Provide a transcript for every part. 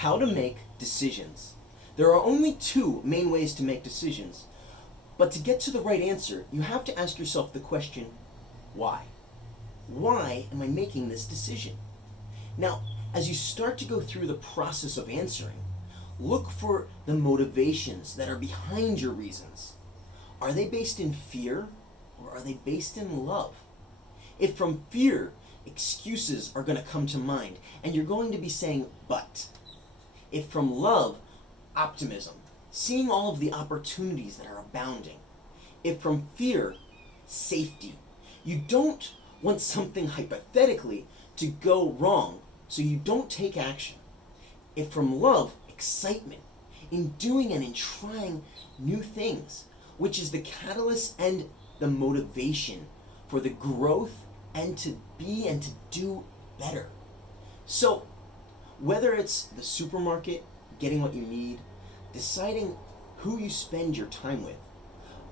How to make decisions. There are only two main ways to make decisions, but to get to the right answer, you have to ask yourself the question, why? Why am I making this decision? Now, as you start to go through the process of answering, look for the motivations that are behind your reasons. Are they based in fear or are they based in love? If from fear, excuses are going to come to mind and you're going to be saying, but. If from love, optimism, seeing all of the opportunities that are abounding. If from fear, safety. You don't want something hypothetically to go wrong, so you don't take action. If from love, excitement, in doing and in trying new things, which is the catalyst and the motivation for the growth and to be and to do better. So, whether it's the supermarket, getting what you need, deciding who you spend your time with,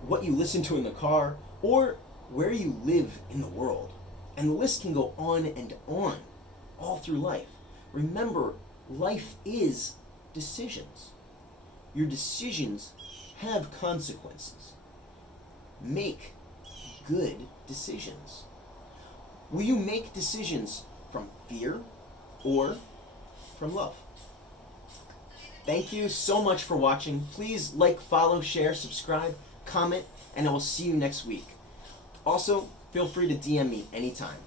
what you listen to in the car, or where you live in the world, and the list can go on and on, all through life. Remember, life is decisions. Your decisions have consequences. Make good decisions. Will you make decisions from fear or from love? Thank you so much for watching. Please like, follow, share, subscribe, comment, and I will see you next week. Also, feel free to DM me anytime.